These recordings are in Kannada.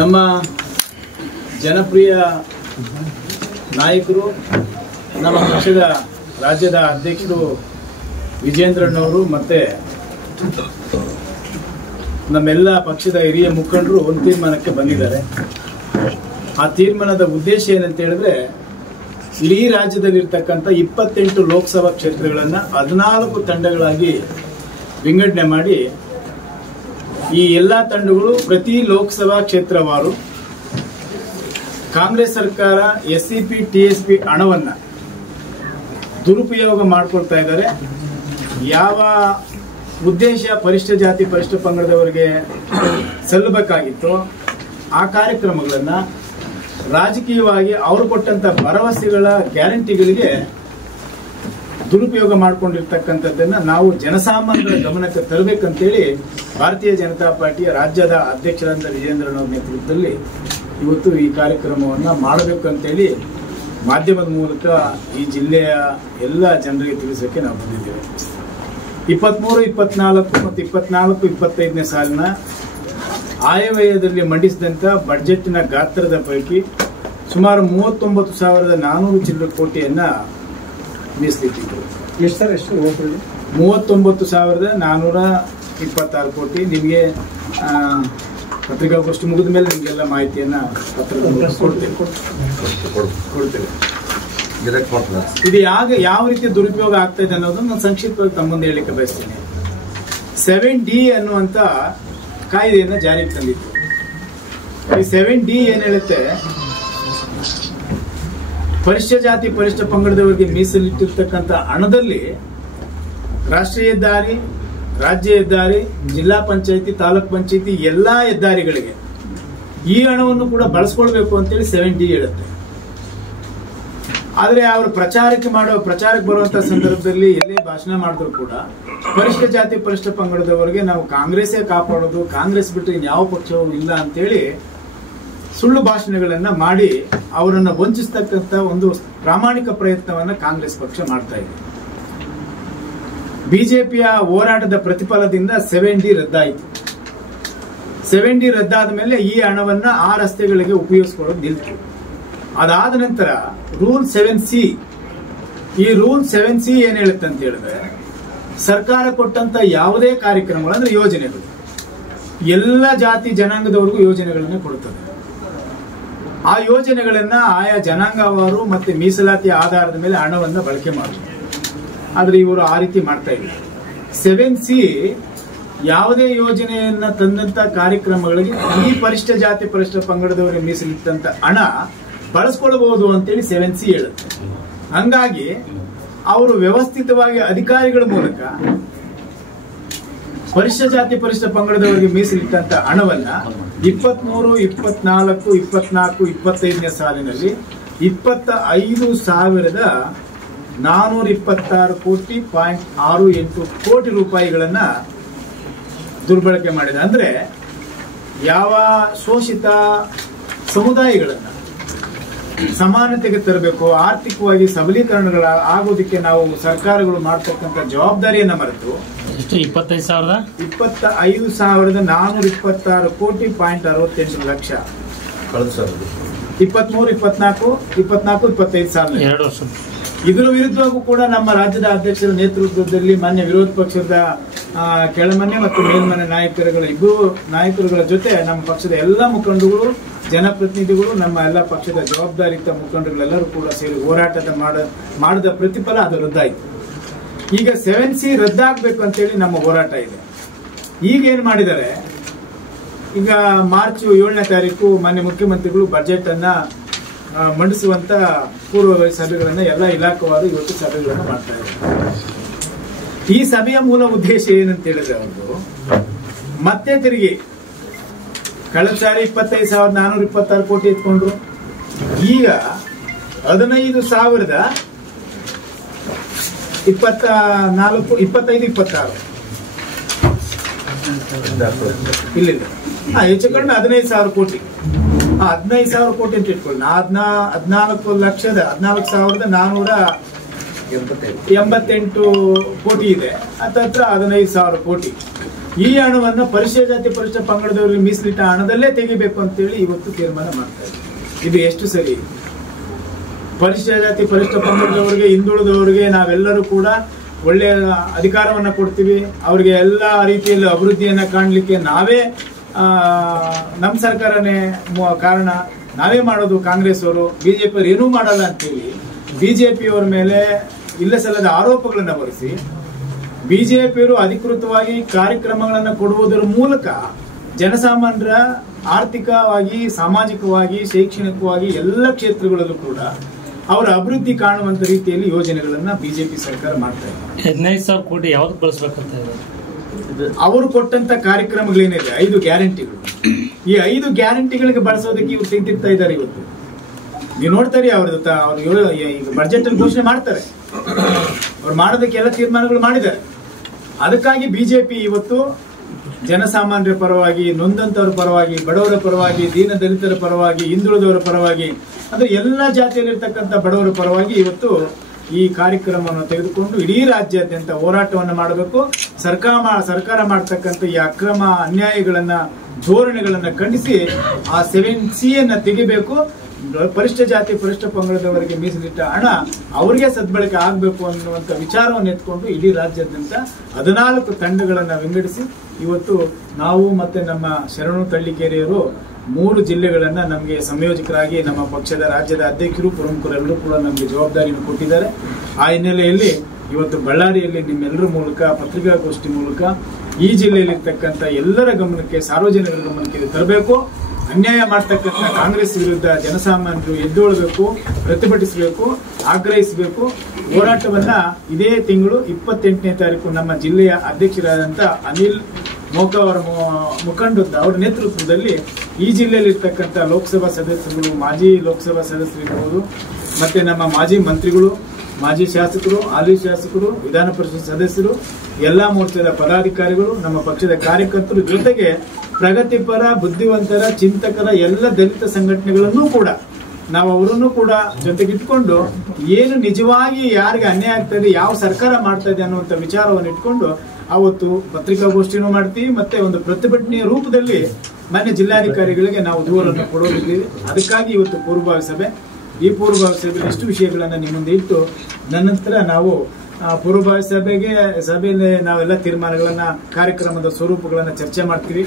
ನಮ್ಮ ಜನಪ್ರಿಯ ನಾಯಕರು ನಮ್ಮ ಪಕ್ಷದ ರಾಜ್ಯದ ಅಧ್ಯಕ್ಷರು ವಿಜೇಂದ್ರಣ್ಣವರು ಮತ್ತೆ ನಮ್ಮೆಲ್ಲ ಪಕ್ಷದ ಹಿರಿಯ ಮುಖಂಡರು ಒಂದು ತೀರ್ಮಾನಕ್ಕೆ ಬಂದಿದ್ದಾರೆ. ಆ ತೀರ್ಮಾನದ ಉದ್ದೇಶ ಏನಂತ ಹೇಳಿದ್ರೆ, ಇಡೀ ರಾಜ್ಯದಲ್ಲಿರ್ತಕ್ಕಂಥ 28 ಲೋಕಸಭಾ ಕ್ಷೇತ್ರಗಳನ್ನು 14 ತಂಡಗಳಾಗಿ ವಿಂಗಡಣೆ ಮಾಡಿ ಈ ಎಲ್ಲ ತಂಡಗಳು ಪ್ರತಿ ಲೋಕಸಭಾ ಕ್ಷೇತ್ರವಾರು ಕಾಂಗ್ರೆಸ್ ಸರ್ಕಾರ ಎಸ್ಸಿಪಿ ಟಿಎಸ್ಪಿ ಹಣವನ್ನ ದುರುಪಯೋಗ ಮಾಡ್ಕೊಳ್ತಾ ಇದ್ದಾರೆ. ಯಾವ ಉದ್ದೇಶ ಪರಿಶಿಷ್ಟ ಜಾತಿ ಪರಿಶಿಷ್ಟ ಪಂಗಡದವರಿಗೆ ಸಲ್ಲಬೇಕಾಗಿತ್ತು ಆ ಕಾರ್ಯಕ್ರಮಗಳನ್ನ ರಾಜಕೀಯವಾಗಿ ಅವರು ಕೊಟ್ಟಂತ ಭರವಸೆಗಳ ಗ್ಯಾರಂಟಿಗಳಿಗೆ ದುರುಪಯೋಗ ಮಾಡಿಕೊಂಡಿರ್ತಕ್ಕಂಥದ್ದನ್ನ ನಾವು ಜನಸಾಮಾನ್ಯರ ಗಮನಕ್ಕೆ ತರಬೇಕಂತೇಳಿ ಭಾರತೀಯ ಜನತಾ ಪಾರ್ಟಿಯ ರಾಜ್ಯದ ಅಧ್ಯಕ್ಷರಾದ ವಿಜೇಂದ್ರಣ್ಣವರ ನೇತೃತ್ವದಲ್ಲಿ ಇವತ್ತು ಈ ಕಾರ್ಯಕ್ರಮವನ್ನು ಮಾಡಬೇಕಂತೇಳಿ ಮಾಧ್ಯಮದ ಮೂಲಕ ಈ ಜಿಲ್ಲೆಯ ಎಲ್ಲ ಜನರಿಗೆ ತಿಳಿಸೋಕೆ ನಾವು ಬಂದಿದ್ದೇವೆ. 23, 24 ಮತ್ತು 24-25ನೇ ಸಾಲಿನ ಆಯವ್ಯಯದಲ್ಲಿ ಮಂಡಿಸಿದಂಥ ಬಜೆಟ್ನ ಗಾತ್ರದ ಪೈಕಿ ಸುಮಾರು 39,400 ಚಿಲ್ಲರೆ ಕೋಟಿಯನ್ನ ಮೀಸಲಿಟ್ಟಿದ್ದರು. ಎಷ್ಟು ಸರ್? ಎಷ್ಟು 39,426 ಕೋಟಿ. ನಿಮಗೆ ಪತ್ರಿಕಾಗೋಷ್ಠಿ ಮುಗಿದ ಮೇಲೆ ನಿಮಗೆಲ್ಲ ಮಾಹಿತಿಯನ್ನ ಪತ್ರದ ಕೊಡ್ತೇವೆ. ಇದು ಯಾವ ರೀತಿ ದುರುಪಯೋಗ ಆಗ್ತಾ ಇದೆ ಅನ್ನೋದನ್ನ ನಾನು ಸಂಕ್ಷಿಪ್ತವಾಗಿ ತಮ್ಮ ಮುಂದೆ ಹೇಳಿಕ್ಕೆ ಬಯಸ್ತೇನೆ. 7D ಅನ್ನುವಂತ ಕಾಯ್ದೆಯನ್ನ ಜಾರಿಗೆ ತಂದಿತ್ತು. ಈ 7D ಏನ್ ಹೇಳುತ್ತೆ, ಪರಿಶಿಷ್ಟ ಜಾತಿ ಪರಿಶಿಷ್ಟ ಪಂಗಡದವರಿಗೆ ಮೀಸಲಿಟ್ಟಿರ್ತಕ್ಕಂಥ ಹಣದಲ್ಲಿ ರಾಷ್ಟ್ರೀಯ ಹೆದ್ದಾರಿ, ರಾಜ್ಯ ಹೆದ್ದಾರಿ, ಜಿಲ್ಲಾ ಪಂಚಾಯತಿ, ತಾಲೂಕ್ ಪಂಚಾಯತಿ ಎಲ್ಲಾ ಹೆದ್ದಾರಿಗಳಿಗೆ ಈ ಹಣವನ್ನು ಕೂಡ ಬಳಸ್ಕೊಳ್ಬೇಕು ಅಂತೇಳಿ 7D ಹೇಳುತ್ತೆ. ಆದ್ರೆ ಅವರು ಪ್ರಚಾರಕ್ಕೆ ಬರುವಂತ ಸಂದರ್ಭದಲ್ಲಿ ಎಲ್ಲೇ ಭಾಷಣ ಮಾಡಿದ್ರು ಕೂಡ ಪರಿಶಿಷ್ಟ ಜಾತಿ ಪರಿಶಿಷ್ಟ ಪಂಗಡದವರಿಗೆ ನಾವು ಕಾಂಗ್ರೆಸ್ಸೇ ಕಾಪಾಡೋದು, ಕಾಂಗ್ರೆಸ್ ಬಿಟ್ಟರೆ ಇನ್ಯಾವ ಪಕ್ಷವೂ ಇಲ್ಲ ಅಂತೇಳಿ ಸುಳ್ಳು ಭಾಷಣಗಳನ್ನ ಮಾಡಿ ಅವರನ್ನ ವಂಚಿಸ್ತಕ್ಕಂಥ ಒಂದು ಪ್ರಾಮಾಣಿಕ ಪ್ರಯತ್ನವನ್ನ ಕಾಂಗ್ರೆಸ್ ಪಕ್ಷ ಮಾಡ್ತಾ ಇದೆ. ಬಿಜೆಪಿಯ ಹೋರಾಟದ ಪ್ರತಿಫಲದಿಂದ 7D ರದ್ದಾಯಿತು. 7D ರದ್ದಾದ ಮೇಲೆ ಈ ಹಣವನ್ನ ಆ ರಸ್ತೆಗಳಿಗೆ ಉಪಯೋಗಿಸಿಕೊಳ್ಳೋದು ನಿಲ್ತು. ಅದಾದ ನಂತರ ರೂಲ್ 7C, ಈ ರೂಲ್ 7C ಏನ್ ಹೇಳುತ್ತೆ ಅಂತ ಹೇಳಿದ್ರೆ, ಸರ್ಕಾರ ಕೊಟ್ಟಂತ ಯಾವುದೇ ಕಾರ್ಯಕ್ರಮಗಳು ಅಂದ್ರೆ ಯೋಜನೆಗಳು ಎಲ್ಲ ಜಾತಿ ಜನಾಂಗದವರೆಗೂ ಯೋಜನೆಗಳನ್ನ ಕೊಡುತ್ತದೆ. ಆ ಯೋಜನೆಗಳನ್ನ ಆಯಾ ಜನಾಂಗವಾರು ಮತ್ತೆ ಮೀಸಲಾತಿಯ ಆಧಾರದ ಮೇಲೆ ಹಣವನ್ನ ಬಳಕೆ ಮಾಡುವುದು. ಆದ್ರೆ ಇವರು ಆ ರೀತಿ ಮಾಡ್ತಾ ಇಲ್ಲ. 7C ಯಾವುದೇ ಯೋಜನೆಯನ್ನ ತಂದಂತ ಕಾರ್ಯಕ್ರಮಗಳಿಗೆ ಈ ಪರಿಶಿಷ್ಟ ಜಾತಿ ಪರಿಶಿಷ್ಟ ಪಂಗಡದವರಿಗೆ ಮೀಸಲಿಟ್ಟಂತ ಹಣ ಬಳಸ್ಕೊಳ್ಬಹುದು ಅಂತೇಳಿ 7C ಹೇಳುತ್ತೆ. ಹಂಗಾಗಿ ಅವರು ವ್ಯವಸ್ಥಿತವಾಗಿ ಅಧಿಕಾರಿಗಳ ಮೂಲಕ ಪರಿಶಿಷ್ಟ ಜಾತಿ ಪರಿಶಿಷ್ಟ ಪಂಗಡದವರಿಗೆ ಮೀಸಲಿಟ್ಟಂತ ಹಣವನ್ನ 23, 24, 24, 25ನೇ ಸಾಲಿನಲ್ಲಿ 25,426.68 ಕೋಟಿ ರೂಪಾಯಿಗಳನ್ನ ದುರ್ಬಳಕೆ ಮಾಡಿದೆ. ಅಂದ್ರೆ ಯಾವ ಶೋಷಿತ ಸಮುದಾಯಗಳನ್ನ ಸಮಾನತೆಗೆ ತರಬೇಕು, ಆರ್ಥಿಕವಾಗಿ ಸಬಲೀಕರಣಗಳ ಆಗೋದಕ್ಕೆ ನಾವು ಸರ್ಕಾರಗಳು ಮಾಡ್ತಕ್ಕಂಥ ಜವಾಬ್ದಾರಿಯನ್ನ ಮರೆತು 25,426.68 ಕೋಟಿ 68 ಲಕ್ಷ 23, 24, 25 ಸಾಲ 2 ವರ್ಷ. ಇದರ ವಿರುದ್ಧವಾಗೂ ಕೂಡ ನಮ್ಮ ರಾಜ್ಯದ ಅಧ್ಯಕ್ಷರ ನೇತೃತ್ವದಲ್ಲಿ ಮಾನ್ಯ ವಿರೋಧ ಪಕ್ಷದ ಕೆಳಮನೆ ಮತ್ತು ಮೇಲ್ಮನೆ ನಾಯಕರುಗಳ ಜೊತೆ ನಮ್ಮ ಪಕ್ಷದ ಎಲ್ಲ ಮುಖಂಡರುಗಳು, ಜನಪ್ರತಿನಿಧಿಗಳು, ನಮ್ಮ ಎಲ್ಲ ಪಕ್ಷದ ಜವಾಬ್ದಾರಿಯುತ ಮುಖಂಡರುಗಳೆಲ್ಲರೂ ಕೂಡ ಸೇರಿ ಹೋರಾಟದ ಮಾಡಿದ ಪ್ರತಿಫಲ ಅದು ರದ್ದಾಯಿತು. ಈಗ 7C ರದ್ದಾಗಬೇಕು ಅಂತೇಳಿ ನಮ್ಮ ಹೋರಾಟ ಇದೆ. ಈಗ ಏನ್ ಮಾಡಿದ್ದಾರೆ, ಈಗ ಮಾರ್ಚ್ 7ನೇ ತಾರೀಕು ಮಾನ್ಯ ಮುಖ್ಯಮಂತ್ರಿಗಳು ಬಜೆಟ್ ಅನ್ನ ಮಂಡಿಸುವಂತ ಪೂರ್ವಭಾವಿ ಸಭೆಗಳನ್ನ ಎಲ್ಲ ಇಲಾಖೆವಾರು ಇವತ್ತು ಸಭೆಗಳನ್ನ ಮಾಡ್ತಾ ಇದ್ದಾರೆ. ಈ ಸಭೆಯ ಮೂಲ ಉದ್ದೇಶ ಏನಂತ ಹೇಳಿದ್ರೆ, ಅವರು ಮತ್ತೆ ತಿರುಗಿ ಕಳೆದ ಸಾರಿ 25,426 ಕೋಟಿ ಎತ್ಕೊಂಡ್ರು. ಈಗ 15,24, 25, 26 ಇಲ್ಲಿದೆ ಹೆಚ್ಚು ಕಡಿಮೆ 15,000 ಕೋಟಿ. 15,000 ಕೋಟಿ ಅಂತ ಇಟ್ಕೊಳ್ಳಿ. 14,488 ಕೋಟಿ ಇದೆ. ಹತ್ತತ್ರ 15,000 ಕೋಟಿ. ಈ ಹಣವನ್ನ ಪರಿಶಿಷ್ಟ ಜಾತಿ ಪರಿಶಿಷ್ಟ ಪಂಗಡದವರಿಗೆ ಮೀಸಲಿಟ್ಟ ಹಣದಲ್ಲೇ ತೆಗಿಬೇಕು ಅಂತೇಳಿ ಇವತ್ತು ತೀರ್ಮಾನ ಮಾಡ್ತಾ ಇದ್ದಾರೆ. ಇದು ಎಷ್ಟು ಸರಿ? ಪರಿಶಿಷ್ಟ ಜಾತಿ ಪರಿಶಿಷ್ಟ ಪಂಗಡದವರಿಗೆ, ಹಿಂದುಳಿದವರಿಗೆ ನಾವೆಲ್ಲರೂ ಕೂಡ ಒಳ್ಳೆಯ ಅಧಿಕಾರವನ್ನ ಕೊಡ್ತೀವಿ. ಅವರಿಗೆ ಎಲ್ಲ ರೀತಿಯಲ್ಲಿ ಅಭಿವೃದ್ಧಿಯನ್ನ ಕಾಣಲಿಕ್ಕೆ ನಾವೇ ನಮ್ಮ ಸರ್ಕಾರನೇ ಕಾರಣ, ನಾವೇ ಮಾಡೋದು. ಕಾಂಗ್ರೆಸ್ ಅವರು, ಬಿಜೆಪಿ ಅವರು ಏನೂ ಮಾಡಲ್ಲ ಅಂತೇಳಿ ಬಿಜೆಪಿಯವರ ಮೇಲೆ ಇಲ್ಲ ಸಲ್ಲದ ಆರೋಪಗಳನ್ನು ಹೊರಿಸಿ ಬಿಜೆಪಿಯವರು ಅಧಿಕೃತವಾಗಿ ಕಾರ್ಯಕ್ರಮಗಳನ್ನು ಕೊಡುವುದರ ಮೂಲಕ ಜನಸಾಮಾನ್ಯರ ಆರ್ಥಿಕವಾಗಿ, ಸಾಮಾಜಿಕವಾಗಿ, ಶೈಕ್ಷಣಿಕವಾಗಿ ಎಲ್ಲ ಕ್ಷೇತ್ರಗಳಲ್ಲೂ ಕೂಡ ಅವರ ಅಭಿವೃದ್ಧಿ ಕಾಣುವಂತ ರೀತಿಯಲ್ಲಿ ಯೋಜನೆಗಳನ್ನ ಬಿಜೆಪಿ ಸರ್ಕಾರ ಮಾಡ್ತಾ ಇದೆ. 15,000 ಕೋಟಿ ಯಾವ್ದು ಬಳಸಬೇಕಂತ ಅವರು ಕೊಟ್ಟಂತ ಕಾರ್ಯಕ್ರಮಗಳೇನಿದೆ 5 ಗ್ಯಾರಂಟಿಗಳು, ಈ 5 ಗ್ಯಾರಂಟಿಗಳಿಗೆ ಬಳಸೋದಕ್ಕೆ ಇವ್ರು ತೆಗೆದಿರ್ತಾ ಇದ್ದಾರೆ. ಇವತ್ತು ನೀವು ನೋಡ್ತಾರೆ, ಅವ್ರು ಈಗ ಬಜೆಟ್ ಅಲ್ಲಿ ಘೋಷಣೆ ಮಾಡ್ತಾರೆ, ಅವ್ರು ಮಾಡೋದಕ್ಕೆ ಎಲ್ಲ ತೀರ್ಮಾನಗಳು ಮಾಡಿದ್ದಾರೆ. ಅದಕ್ಕಾಗಿ ಬಿಜೆಪಿ ಇವತ್ತು ಜನಸಾಮಾನ್ಯರ ಪರವಾಗಿ, ನೊಂದಂತವರ ಪರವಾಗಿ, ಬಡವರ ಪರವಾಗಿ, ದೀನ ದಲಿತರ ಪರವಾಗಿ, ಹಿಂದುಳಿದವರ ಪರವಾಗಿ, ಅಂದ್ರೆ ಎಲ್ಲ ಜಾತಿಯಲ್ಲಿರ್ತಕ್ಕಂಥ ಬಡವರ ಪರವಾಗಿ ಇವತ್ತು ಈ ಕಾರ್ಯಕ್ರಮವನ್ನು ತೆಗೆದುಕೊಂಡು ಇಡೀ ರಾಜ್ಯಾದ್ಯಂತ ಹೋರಾಟವನ್ನು ಮಾಡಬೇಕು. ಸರ್ಕಾರ ಮಾಡ್ತಕ್ಕಂಥ ಈ ಅಕ್ರಮ ಅನ್ಯಾಯಗಳನ್ನ, ಧೋರಣೆಗಳನ್ನ ಖಂಡಿಸಿ ಆ 7C ಅನ್ನ ತೆಗಿಬೇಕು. ಪರಿಶಿಷ್ಟ ಜಾತಿ ಪರಿಶಿಷ್ಟ ಪಂಗಡದವರಿಗೆ ಮೀಸಲಿಟ್ಟ ಹಣ ಅವರಿಗೆ ಸದ್ಬಳಕೆ ಆಗಬೇಕು ಅನ್ನುವಂಥ ವಿಚಾರವನ್ನು ಎತ್ಕೊಂಡು ಇಡೀ ರಾಜ್ಯಾದ್ಯಂತ 14 ತಂಡಗಳನ್ನು ವಿಂಗಡಿಸಿ ಇವತ್ತು ನಾವು ಮತ್ತೆ ನಮ್ಮ ಶರಣು ತಳ್ಳಿಕೇರಿಯರು 3 ಜಿಲ್ಲೆಗಳನ್ನ ನಮಗೆ ಸಂಯೋಜಕರಾಗಿ ನಮ್ಮ ಪಕ್ಷದ ರಾಜ್ಯದ ಅಧ್ಯಕ್ಷರು, ಪ್ರಮುಖರೆಲ್ಲರೂ ಕೂಡ ನಮಗೆ ಜವಾಬ್ದಾರಿಯನ್ನು ಕೊಟ್ಟಿದ್ದಾರೆ. ಆ ಹಿನ್ನೆಲೆಯಲ್ಲಿ ಇವತ್ತು ಬಳ್ಳಾರಿಯಲ್ಲಿ ನಿಮ್ಮೆಲ್ಲರ ಮೂಲಕ, ಪತ್ರಿಕಾಗೋಷ್ಠಿ ಮೂಲಕ ಈ ಜಿಲ್ಲೆಯಲ್ಲಿರ್ತಕ್ಕಂಥ ಎಲ್ಲರ ಗಮನಕ್ಕೆ, ಸಾರ್ವಜನಿಕರ ಗಮನಕ್ಕೆ ತರಬೇಕು. ಅನ್ಯಾಯ ಮಾಡ್ತಕ್ಕಂಥ ಕಾಂಗ್ರೆಸ್ ವಿರುದ್ಧ ಜನಸಾಮಾನ್ಯರು ಎದ್ದೇಳಬೇಕು, ಪ್ರತಿಭಟಿಸಬೇಕು, ಆಗ್ರಹಿಸಬೇಕು. ಹೋರಾಟವನ್ನ ಇದೇ ತಿಂಗಳು 28ನೇ ತಾರೀಕು ನಮ್ಮ ಜಿಲ್ಲೆಯ ಅಧ್ಯಕ್ಷರಾದಂಥ ಅನಿಲ್ ಮೋಕ ಅವರ ಮುಖಂಡದ ಅವರ ನೇತೃತ್ವದಲ್ಲಿ ಈ ಜಿಲ್ಲೆಯಲ್ಲಿ ಇರ್ತಕ್ಕಂಥ ಲೋಕಸಭಾ ಸದಸ್ಯರುಗಳು, ಮಾಜಿ ಲೋಕಸಭಾ ಸದಸ್ಯರಿರ್ಬೋದು, ಮತ್ತೆ ನಮ್ಮ ಮಾಜಿ ಮಂತ್ರಿಗಳು, ಮಾಜಿ ಶಾಸಕರು, ಹಾಲಿ ಶಾಸಕರು, ವಿಧಾನ ಪರಿಷತ್ ಸದಸ್ಯರು, ಎಲ್ಲಾ ಮೋರ್ಚಾದ ಪದಾಧಿಕಾರಿಗಳು, ನಮ್ಮ ಪಕ್ಷದ ಕಾರ್ಯಕರ್ತರು, ಜೊತೆಗೆ ಪ್ರಗತಿಪರ, ಬುದ್ಧಿವಂತರ, ಚಿಂತಕರ ಎಲ್ಲ ದಲಿತ ಸಂಘಟನೆಗಳನ್ನು ಕೂಡ ನಾವು ಅವರನ್ನು ಕೂಡ ಜೊತೆಗಿಟ್ಕೊಂಡು ಏನು ನಿಜವಾಗಿ ಯಾರಿಗೆ ಅನ್ಯಾಯ ಆಗ್ತದೆ, ಯಾವ ಸರ್ಕಾರ ಮಾಡ್ತಾ ಇದೆ ಅನ್ನುವಂಥ ವಿಚಾರವನ್ನು ಇಟ್ಕೊಂಡು ಅವತ್ತು ಪತ್ರಿಕಾಗೋಷ್ಠಿನೂ ಮಾಡ್ತೀವಿ. ಮತ್ತೆ ಒಂದು ಪ್ರತಿಭಟನೆಯ ರೂಪದಲ್ಲಿ ಮಾನ್ಯ ಜಿಲ್ಲಾಧಿಕಾರಿಗಳಿಗೆ ನಾವು ದೂರನ್ನು ಕೊಡೋದಿದ್ದೀವಿ. ಅದಕ್ಕಾಗಿ ಇವತ್ತು ಪೂರ್ವಭಾವಿ ಸಭೆ. ಈ ಪೂರ್ವಭಾವಿ ಸಭೆಯಲ್ಲಿ ಇಷ್ಟು ವಿಷಯಗಳನ್ನು ನಿಮ್ಮ ಮುಂದೆ ಇಟ್ಟು ನಂತರ ನಾವು ಪೂರ್ವಭಾವಿ ಸಭೆಯಲ್ಲಿ ನಾವೆಲ್ಲ ತೀರ್ಮಾನಗಳನ್ನ, ಕಾರ್ಯಕ್ರಮದ ಸ್ವರೂಪಗಳನ್ನ ಚರ್ಚೆ ಮಾಡ್ತೀವಿ.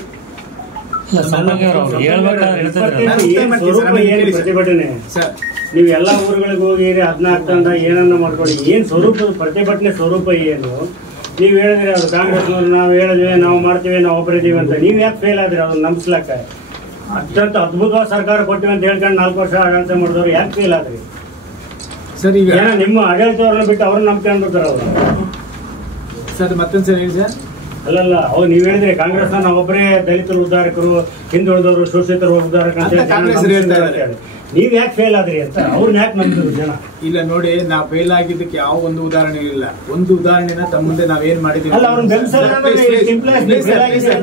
ಪ್ರತಿಭಟನೆ ನೀವು ಎಲ್ಲಾ ಊರುಗಳಿಗೆ ಹೋಗಿ 14 ತಂಡ ಏನನ್ನ ಮಾಡ್ಕೊಳ್ಳಿ, ಏನ್ ಸ್ವರೂಪ ಪ್ರತಿಭಟನೆ ಸ್ವರೂಪ ಏನು? ನೀವ್ ಹೇಳಿದ್ರಿ ಅದು ಕಾಂಗ್ರೆಸ್ನವ್ರು, ನಾವು ಹೇಳಿದ್ವಿ, ನಾವು ಮಾಡ್ತೀವಿ, ನಾವು ಒಬ್ಬರಿದ್ದೀವಿ ಅಂತ. ನೀವ್ ಯಾಕೆ ಫೇಲ್ ಆದ್ರಿ ಅದನ್ನ ನಂಬಿಸ್ಲಕ್ಕ? ಅತ್ಯಂತ ಅದ್ಭುತವಾದ ಸರ್ಕಾರ ಕೊಟ್ಟಿವಿ ಅಂತ ಹೇಳ್ಕೊಂಡು 4 ವರ್ಷ ಆಡಳಿತ ಮಾಡಿದವ್ರು ಯಾಕೆ ಫೇಲ್ ಆದ್ರಿ? ಸರ್, ಈಗ ನಿಮ್ಮ ಆಡಳಿತವ್ರನ್ನ ಬಿಟ್ಟು ಅವ್ರನ್ನ ನಂಬ್ಕೊಂಡ್ಬಿಡ್ತಾರ ಅವರು. ಸರ್ ಮತ್ತೊಂದ್ಸರಿ ಹೇಳಿ ಸರ್. ಅಲ್ಲಲ್ಲ, ಅವ್ರು ನೀವ್ ಹೇಳಿದ್ರಿ ಕಾಂಗ್ರೆಸ್ನ ನಾವೊಬ್ಬರೇ ದಲಿತರ ಉದ್ಧಾರಕರು, ಹಿಂದುಳಿದವರು, ಶೋಷಿತರ ಉದ್ಧಾರಕ ಅಂತ. ನೀವ್ ಯಾಕೆ ಫೇಲ್ ಆದ್ರಿ ಅಂತ ಅವ್ರನ್ನ ಯಾಕೆ ನಂಬಿದ್ರು ಜನ? ಇಲ್ಲ ನೋಡಿ, ನಾವು ಫೇಲ್ ಆಗಿದ್ದಕ್ಕೆ ಯಾವ ಒಂದು ಉದಾಹರಣೆ ಇಲ್ಲ. ಒಂದು ಉದಾಹರಣೆನ ತಮ್ಮ ಮುಂದೆ ನಾವೇನ್ ಮಾಡಿದೀವಿ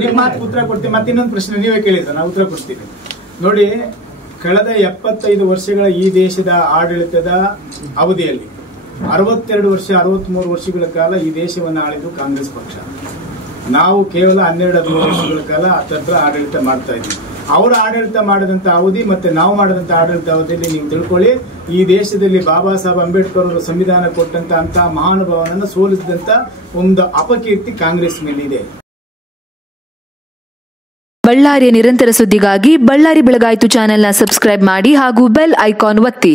ನಿಮ್ಮ ಮಾತು ಉತ್ತರ ಕೊಡ್ತೀವಿ. ಮತ್ತೆ ಇನ್ನೊಂದು ಪ್ರಶ್ನೆ ನೀವೇ ಕೇಳಿ ಸರ್, ನಾವು ಉತ್ತರ ಕೊಡ್ತೀವಿ. ನೋಡಿ, ಕಳೆದ 75 ವರ್ಷಗಳ ಈ ದೇಶದ ಆಡಳಿತದ ಅವಧಿಯಲ್ಲಿ 62 ವರ್ಷ, 63 ವರ್ಷಗಳ ಕಾಲ ಈ ದೇಶವನ್ನು ಆಳಿದ್ದು ಕಾಂಗ್ರೆಸ್ ಪಕ್ಷ. ನಾವು ಕೇವಲ 12-13 ವರ್ಷಗಳ ಕಾಲ ಹತ್ರ ಆಡಳಿತ ಮಾಡ್ತಾ ಇದ್ದೀವಿ. ಅವರ ಆಡಳಿತ ಮಾಡಿದಂತ ಅವಧಿ ಮತ್ತೆ ನಾವು ಮಾಡಿದಂತ ಆಡಳಿತ ಅವಧಿಯಲ್ಲಿ ನೀವು ತಿಳ್ಕೊಳ್ಳಿ, ಈ ದೇಶದಲ್ಲಿ ಬಾಬಾ ಸಾಹೇಬ್ ಅಂಬೇಡ್ಕರ್ ಅವರು ಸಂವಿಧಾನ ಕೊಟ್ಟಂತ ಅಂತ ಮಹಾನುಭಾವನನ್ನು ಸೋಲಿಸಿದಂತ ಒಂದು ಅಪಕೀರ್ತಿ ಕಾಂಗ್ರೆಸ್ ಮೇಲಿದೆ. ಬಳ್ಳಾರಿಯ ನಿರಂತರ ಸುದ್ದಿಗಾಗಿ ಬಳ್ಳಾರಿ ಬೆಳಗಾಯಿತು ಚಾನೆಲ್ನ ಸಬ್ಸ್ಕ್ರೈಬ್ ಮಾಡಿ ಹಾಗೂ ಬೆಲ್ ಐಕಾನ್ ಒತ್ತಿ.